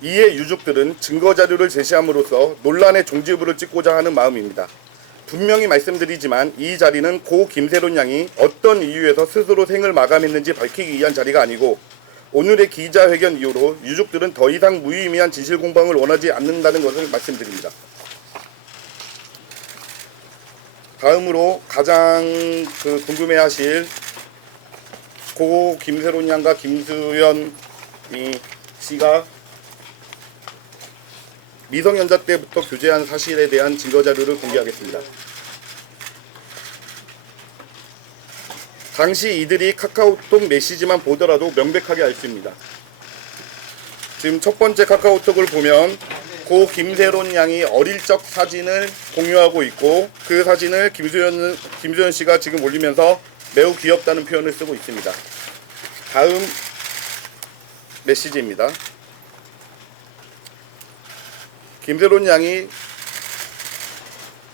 이에 유족들은 증거 자료를 제시함으로써 논란의 종지부를 찍고자 하는 마음입니다. 분명히 말씀드리지만 이 자리는 고 김세론 양이 어떤 이유에서 스스로 생을 마감했는지 밝히기 위한 자리가 아니고 오늘의 기자회견 이후로 유족들은 더 이상 무의미한 진실 공방을 원하지 않는다는 것을 말씀드립니다. 다음으로 가장 그 궁금해하실 고 김세론 양과 김수현 이 씨가 미성년자 때부터 교제한 사실에 대한 증거 자료를 공개하겠습니다. 당시 이들이 카카오톡 메시지만 보더라도 명백하게 알 수 있습니다. 지금 첫 번째 카카오톡을 보면 고 김세론 양이 어릴 적 사진을 공유하고 있고 그 사진을 김수현 김수현 씨가 지금 올리면서 매우 귀엽다는 표현을 쓰고 있습니다. 다음 메시지입니다. 김세론 양이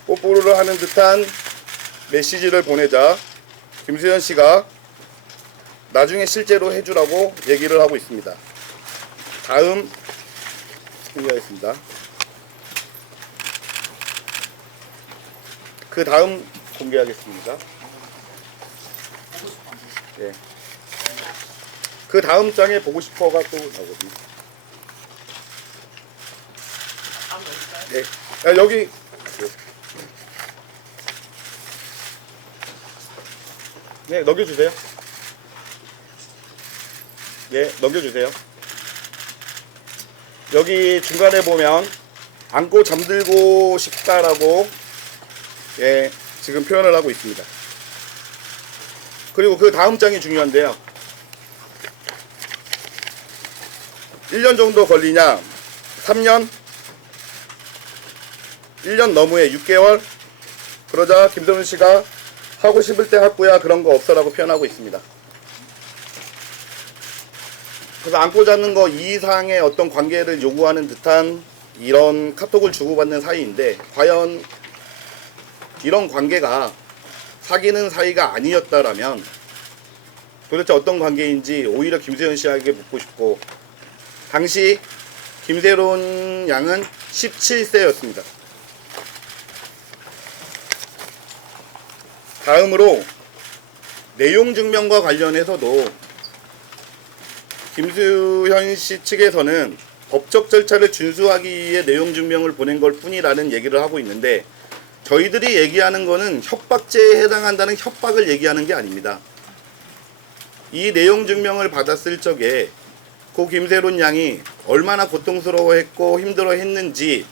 뽀뽀를 하는 듯한 메시지를 보내자 김수현 씨가 나중에 실제로 해주라고 얘기를 하고 있습니다. 다음 공개하겠습니다. 그 다음 공개하겠습니다. 예. 그 다음 장에 보고 싶어가 또 나오거든요. 네. 아, 여기 네 넘겨주세요. 네 넘겨주세요. 여기 중간에 보면 안고 잠들고 싶다라고 예 지금 표현을 하고 있습니다. 그리고 그 다음 장이 중요한데요. 1년 정도 걸리냐? 3년? 1년 너무해 6개월 그러자 김동윤 씨가 하고 싶을 때 할거야 그런 거 없어라고 표현하고 있습니다. 그래서 안고 자는 거 이상의 어떤 관계를 요구하는 듯한 이런 카톡을 주고받는 사이인데 과연 이런 관계가 사귀는 사이가 아니었다라면 도대체 어떤 관계인지 오히려 김세현 씨에게 묻고 싶고 당시 김세론 양은 17세였습니다. 다음으로 내용 증명과 관련해서도 김수현 씨 측에서는 법적 절차를 준수하기 위해 내용 증명을 보낸 걸 뿐이라는 얘기를 하고 있는데 저희들이 얘기하는 거는 협박죄에 해당한다는 협박을 얘기하는 게 아닙니다. 이 내용 증명을 받았을 적에 고 김세론 양이 얼마나 고통스러워했고 힘들어했는지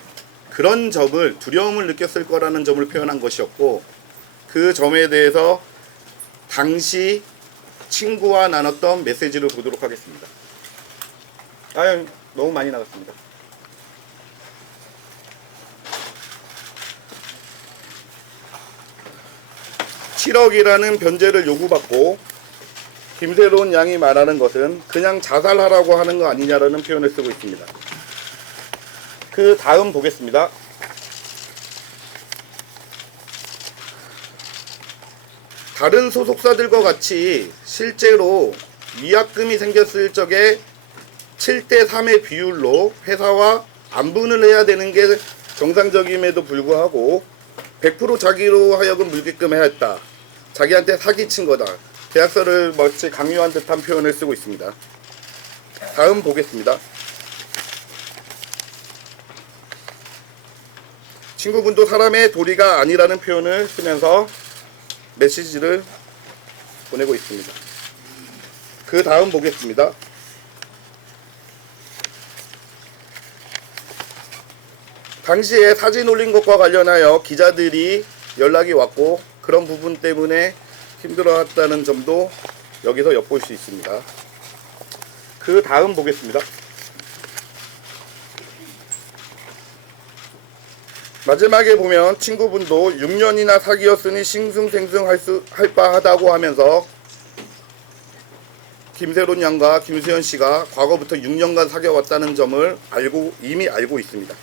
그런 점을 두려움을 느꼈을 거라는 점을 표현한 것이었고 그 점에 대해서 당시 친구와 나눴던 메시지를 보도록 하겠습니다. 아유 너무 많이 나갔습니다. (7억이라는) 변제를 요구받고 김세론 양이 말하는 것은 그냥 자살하라고 하는 거 아니냐라는 표현을 쓰고 있습니다. 그 다음 보겠습니다. 다른 소속사들과 같이 실제로 위약금이 생겼을 적에 7대 3의 비율로 회사와 안분을 해야 되는 게 정상적임에도 불구하고 100% 자기로 하여금 물게끔 해야 했다. 자기한테 사기친 거다. 계약서를 마치 강요한 듯한 표현을 쓰고 있습니다. 다음 보겠습니다. 친구분도 사람의 도리가 아니라는 표현을 쓰면서 메시지를 보내고 있습니다. 그 다음 보겠습니다. 당시에 사진 올린 것과 관련하여 기자들이 연락이 왔고 그런 부분 때문에 힘들어했다는 점도 여기서 엿볼 수 있습니다. 그 다음 보겠습니다. 마지막에 보면 친구분도 6년이나 사귀었으니 싱숭생숭 할 바하다고 하면서 김세론 양과 김수현 씨가 과거부터 6년간 사귀어왔다는 점을 알고 이미 알고 있습니다.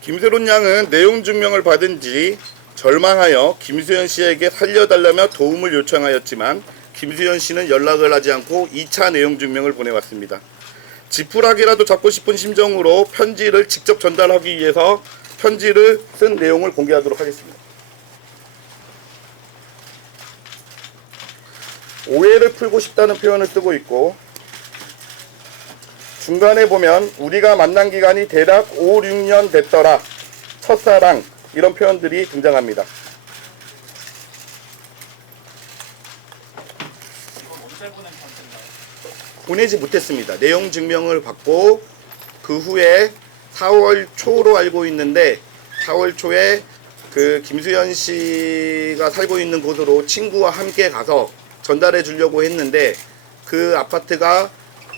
김세론 양은 내용 증명을 받은 뒤 절망하여 김수현 씨에게 살려달라며 도움을 요청하였지만 김수현 씨는 연락을 하지 않고 2차 내용 증명을 보내왔습니다. 지푸라기라도 잡고 싶은 심정으로 편지를 직접 전달하기 위해서 편지를 쓴 내용을 공개하도록 하겠습니다. 오해를 풀고 싶다는 표현을 쓰고 있고 중간에 보면 우리가 만난 기간이 대략 5, 6년 됐더라. 첫사랑 이런 표현들이 등장합니다. 이건 언제 보낸 편지인가요? 보내지 못했습니다. 내용 증명을 받고 그 후에 4월 초로 알고 있는데 4월 초에 그 김수현 씨가 살고 있는 곳으로 친구와 함께 가서 전달해 주려고 했는데 그 아파트가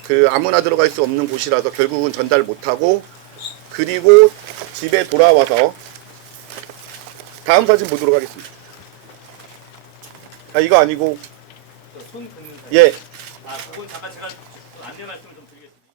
그 아무나 들어갈 수 없는 곳이라서 결국은 전달 못하고 그리고 집에 돌아와서 다음 사진 보도록 하겠습니다. 아 이거 아니고. 예 아, 그건 잠깐 제가 안내 말씀을 좀